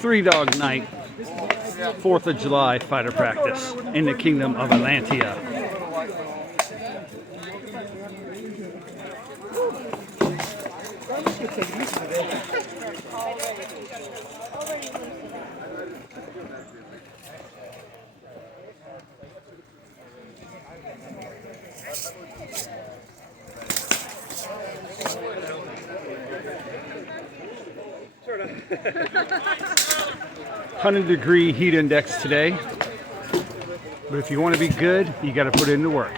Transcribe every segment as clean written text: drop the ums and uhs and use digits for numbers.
3-dog night, 4th of July fighter practice in the Kingdom of Atlantia. Sort of. 100-degree heat index today, but if you want to be good, you got to put in the work.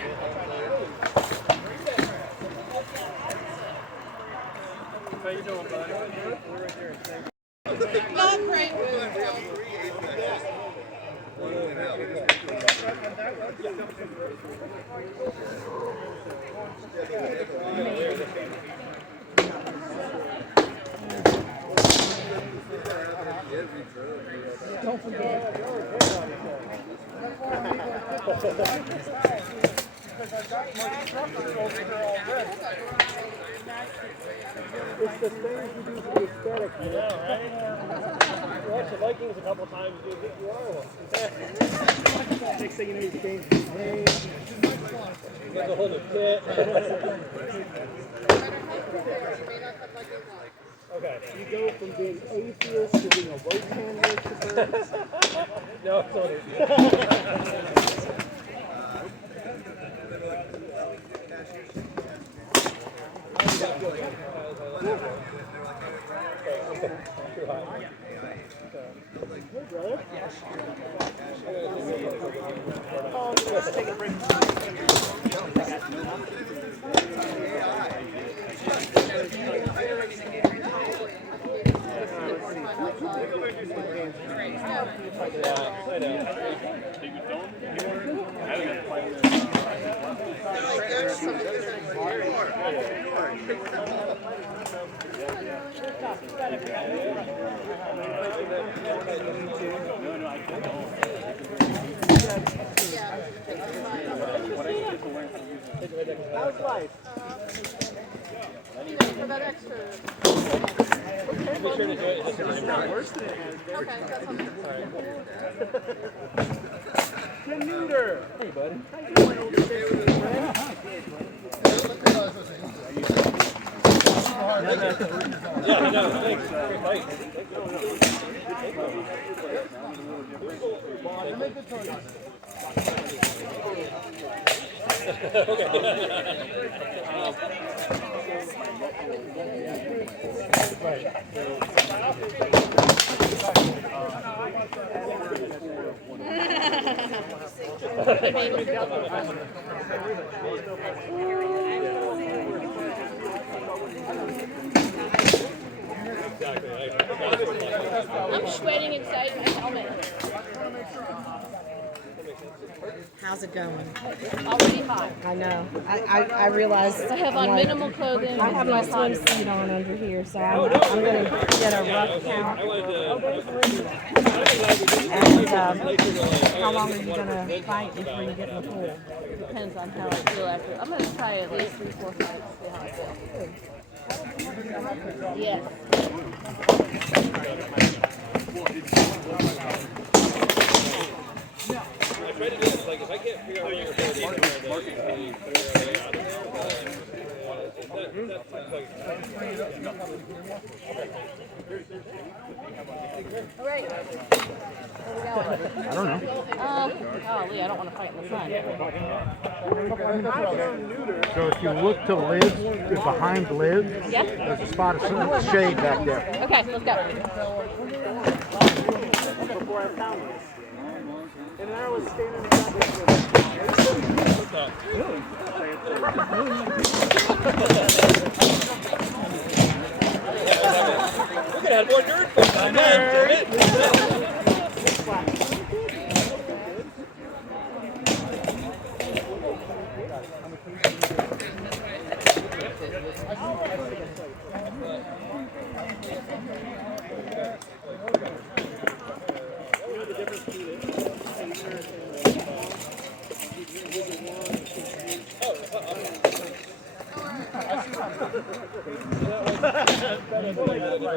How you doing, buddy? We're right there. Not great. Don't forget. It's the things you do for the aesthetic, you know, right? You watch the Vikings a couple times, you think you are one. Next thing you know, you change his name. You got the whole pit. Okay, you go from being atheist to being a road handler to birds. No, it's not it. Take a break. How's life? For that extra. Be sure to do it. It's not worse than it has been. Okay, that's okay. Tim Neuter. Hey, buddy. How you doing, old friend? Yeah, I know. Thanks. Great fight. Okay. I'm sweating inside my helmet. How's it going? Already hot. I know. I realize I have on minimal clothing. I have my swimsuit on under here, so I'm going to get a rough count. And how long are you going to fight before you get in the pool? Depends on how I feel after. I'm going to try at least 3-4 fights. See how I feel. Yes. I try to do this, like, if I can't figure out where you're going to All right. Where are we going? I don't know. Golly, I don't want to fight in the sun. So if you look to Liz, behind Liz, Yeah? there's a spot of shade back there. Okay, let's go. before I found this. And then I was standing in front of We're gonna have more dirt for time, damn it!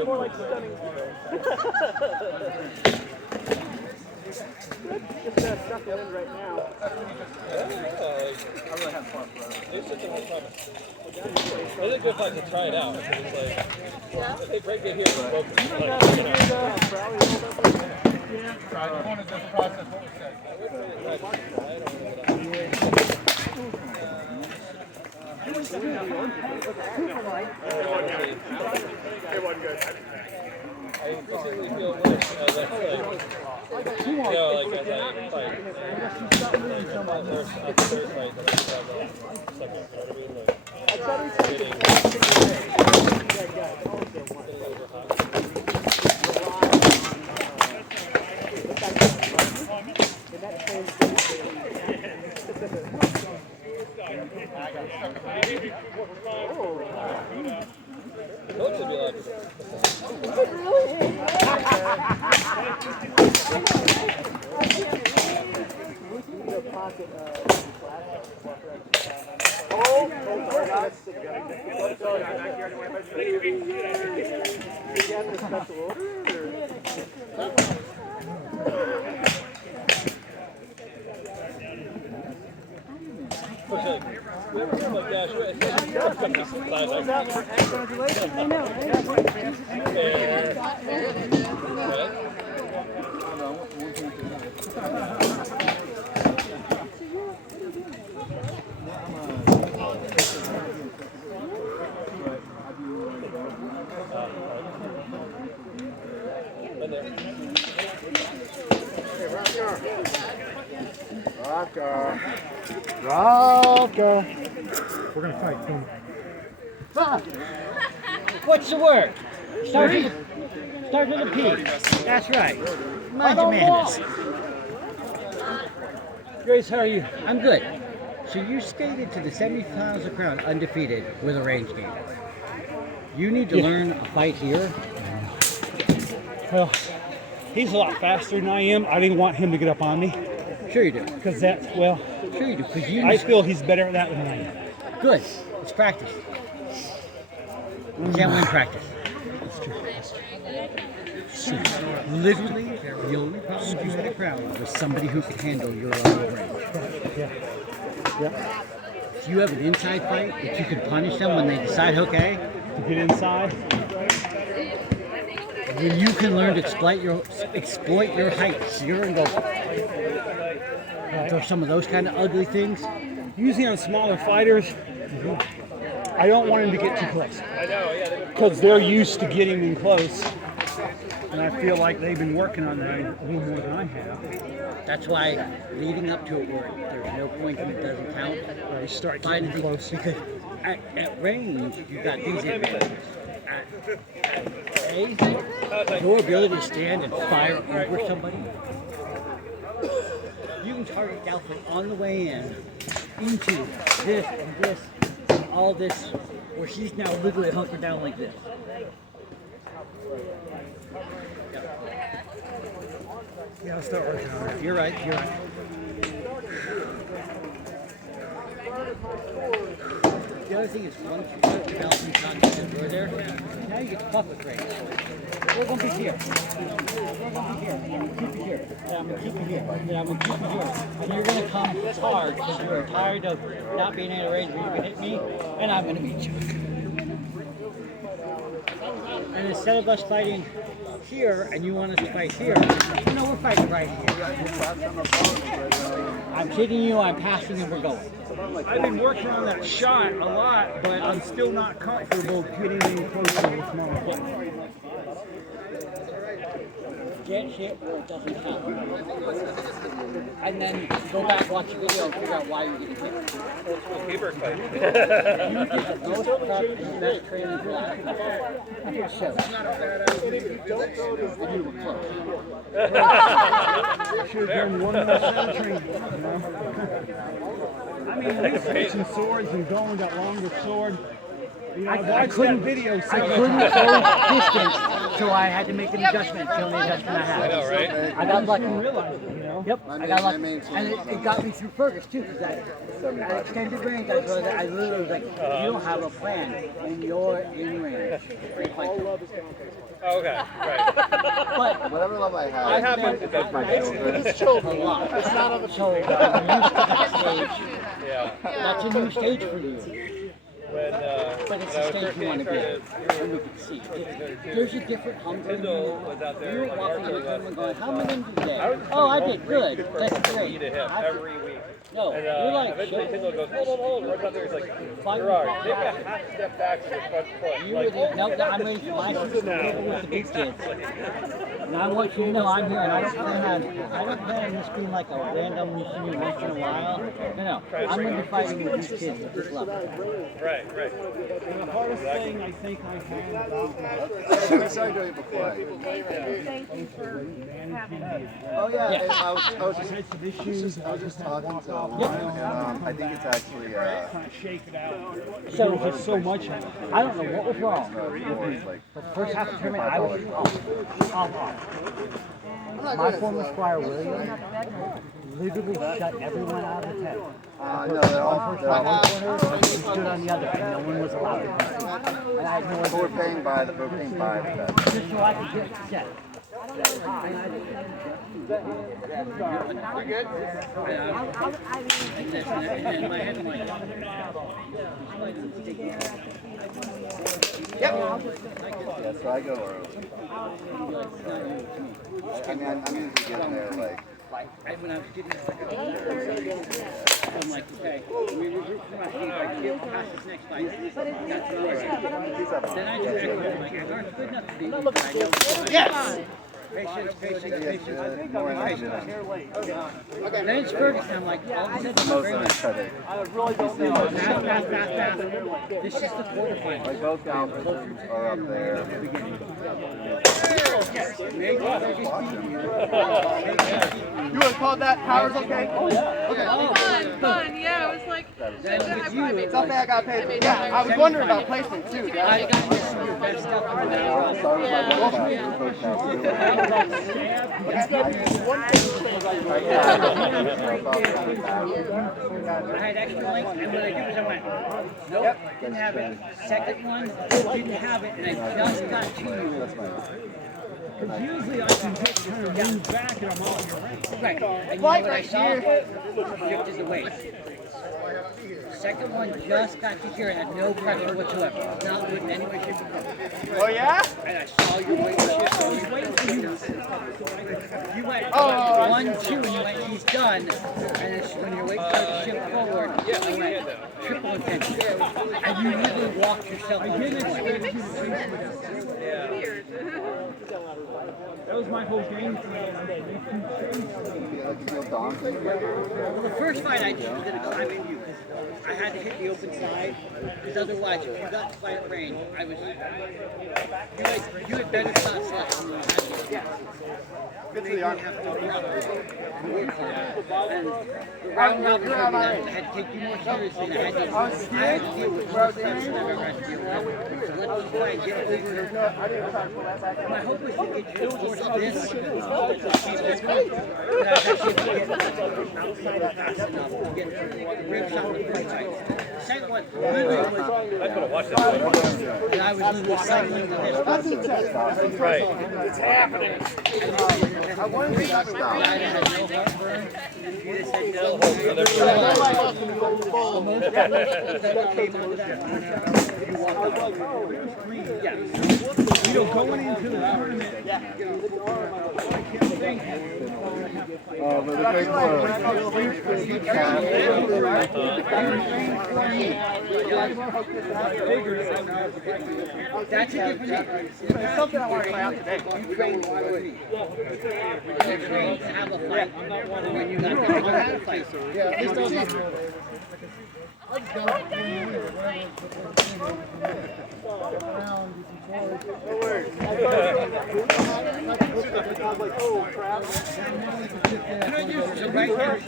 More like stunning. Just sucking in right now. I think it's like to try it out. It's like, hey, break it here. I physically feel worse. Rocker. We're gonna fight. What's the word? Start with a P. That's right. Mind your manners. Grace, how are you? I'm good. So you skated to the semifinals of Crown undefeated with a range game. You need to learn a fight here. Well, he's a lot faster than I am. I didn't want him to get up on me. Sure you do. Because that's, well, Sure you do. Because you I feel he's better at that than I am. good. It's practice. You can't win practice. Literally, the only problem you had a crowd was somebody who could handle your level of range. Yeah. Yeah. If you have an inside fight that you can punish them when they decide, okay, To get inside. then you can learn to exploit your height. So you're gonna go for some of those kind of ugly things. Usually on smaller fighters, I don't want him to get too close. Because they're used to getting in close. And I feel like they've been working on that a little more than I have. That's why leading up to it where there's no point and it doesn't count. You start Fighting getting close. because at range you've got these advantages. A, your ability to stand and fire over somebody. You can target Galford on the way in into this and this, and all this, where she's now literally hunkered down like this. Yeah, I'll start working on it. You're right, you're right. The other thing is once you start developing concepts and we're there, now you get to public range. We're going to be here. We're going to be here. And I'm going to keep you here. And I'm going to keep you here. And I'm going to keep you here. And you're going to come hard because you're tired of not being in a range where you can hit me, and I'm going to beat you. And instead of us fighting here and you want us to fight here, no, we're fighting right here. I'm kidding you, I'm passing and we're going. I've been working on that shot a lot, but I'm still not comfortable getting any closer with my foot. Get hit where it doesn't count. And then go back, watch the video, and figure out why you're getting hit. Paper fight. You get the most prep and the best training for that. So, and you were close. Should have done one more century. You know? I mean, at least switching swords and going that longer sword. You know, I couldn't video. I couldn't go distance, so I had to make an adjustment. The only adjustment I had. I know, right? I got lucky. Realize it, you know? Yep, I got lucky. And it got me through Fergus too, because at extended range, I literally was like, you don't have a plan, and you're in range. Like, Oh, okay, right. But Whatever love I have, I have my defense for It's children. It's not other so I'm used to that stage. Yeah. That's a new stage for you. When, But it's when I the was stage first you want getting to be. started, And we can see. There's a different hunger. Kendall was out there, You're like, walking in the marketing room and going, us, how many did you I was get? just Oh, I coming did home good. racing That's for great. me to him every week. No, And you're like, eventually shit. Kendall goes, hold on, runs out there, he's like, Gerard, take a half step back to your front foot. You Like, really, no, I'm ready for my sister with the big kids. And I want you to know I'm here, and I don't plan on this being like a random you see me once in a while. No, I'm going to be fighting with these kids at this level. right. The hardest thing I think I have I started doing it before. Thank you for having me. Oh yeah, and I was just talking to a woman, and I think it's actually shake it out. So there's so much. I don't know what was wrong. like The first half of the tournament, I was off. My former squire William literally shut everyone out of the tent. no, they're all One corner, and he stood on the other, and no one was allowed to come. And I had no idea. we're paying by the bet. Just so I could get set. Yeah, so I go early. I mean, I'm usually getting there like. When I was getting I'm like, okay, we regroup from our seat, I get past this next fight. That's the worst. Then I just I'm like, I'm not good enough to beat you, but I know. Yes! Patience. More energy. Then it's Ferguson, I'm like, all of a sudden, Most very of much. it's credit. Fast. This is the quarterfinal. Like both gals are up there. You would call that powers okay? Fun, yeah, it was like, It's not bad I got paid. Yeah, I was wondering about placement too, guys. I got this your best stuff on that. Sorry about that. I had extra length, and what I did was I went, nope, didn't have it. Second one, didn't have it, and I just got to you. Usually I can just kind of lean back and I'm all your Right. And you know what I saw? Shifted the weight. Second one just got to here and had no pressure whatsoever. Not good in any way, shape, or form. Oh yeah? And I saw your weight shift. I was waiting for you. You went 1-2 and you went, he's done. And it's when your weight started to shift forward, you went triple attention. And you literally walked yourself on the point. That was my whole game plan. Well, the first fight I did was going to climb in you. I had to hit the open side, because otherwise, if you got to fight range, I was. You had better shots left than you had to. Good to the arm. Round robin, I had to take you more seriously. I had to deal with more things than I've ever had to deal with. So let's try and get over. My hope was to get you towards this. And I actually get outside fast enough to get the rib shot with the tight. Second one, literally was. I could have watched that. And I was literally cycling to this. Right. It's happening. I wanted to stop. I had no heartburn. You just said no. You know, going into the tournament, I can't think. Oh, but the big That's a different thing. There's something I want to play out today. You train for me. You train to have a fight when you're not going to have a fight. So right here,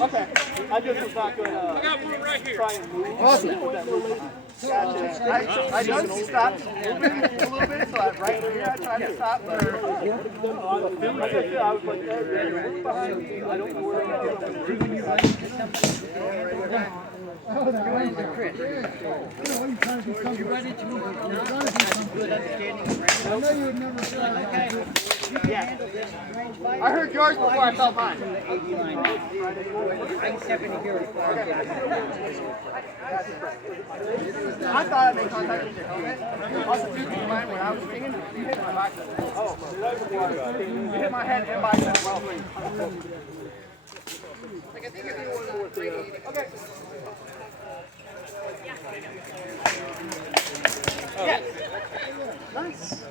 Okay. I just was not going to try and move. Awesome. Gotcha. I just stopped moving a little bit, so right here I tried to stop. But I was like, hey, look behind me. I don't know where I'm going. Chris. You run into him now, some good understanding of range. I know you would never say, okay, you can handle this range fight. I heard yours before I felt mine. From the 80 line. I can step in here with I thought I made contact with your helmet. Also, too, keep in mind, when I was swinging, you hit my bicep. Oh, you hit my head and bicep while swinging. Like, I think if you want to okay. Yes. Nice.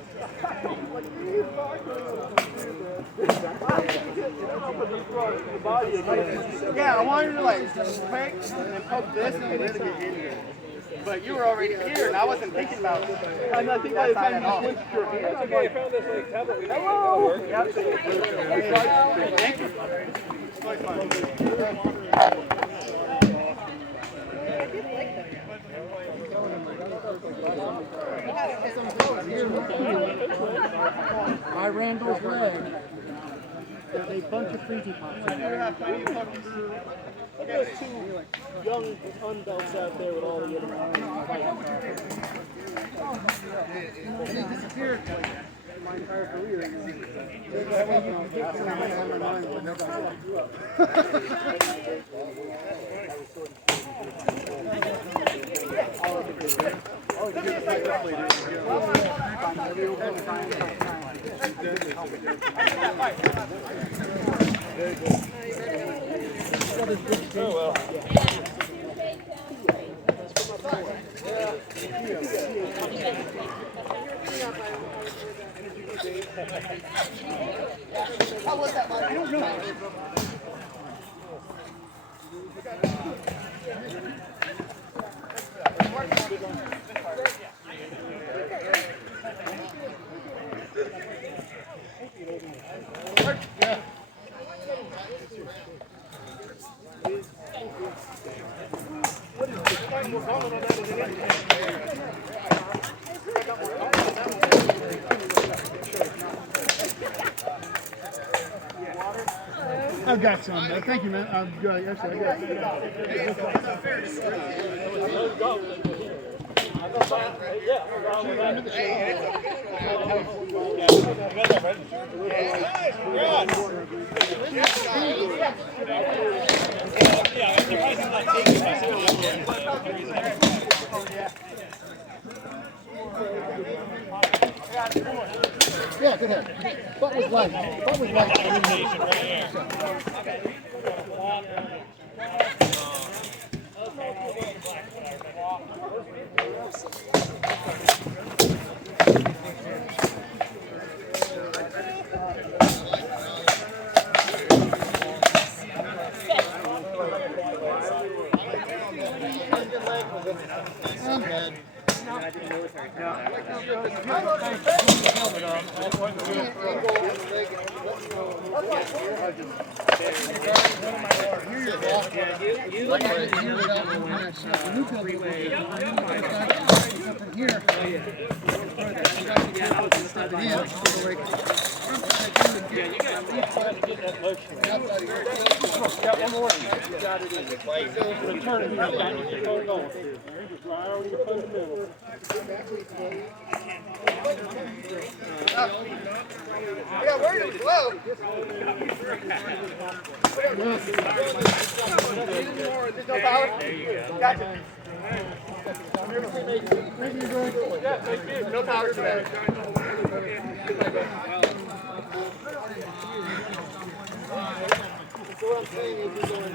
Yeah, I wanted to like break and then poke this and then get in here. But you were already here and I wasn't thinking about it. And I think by the time you switched your hand, That's okay. I found this like tablet. hello. Thank you. It's really fun. I ran those legs. There's a bunch of freezy pops. There's two young unbelts out there with all the and they disappeared my entire career. Oh well. How was that one? I don't know. I've got some. Thank you, man. I've got, actually, I yeah, go ahead. Butt was light. Butt was light. I'm good. Yeah, where did it go? There's no power? Gotcha. Yeah, thank you. No power today. So what I'm saying is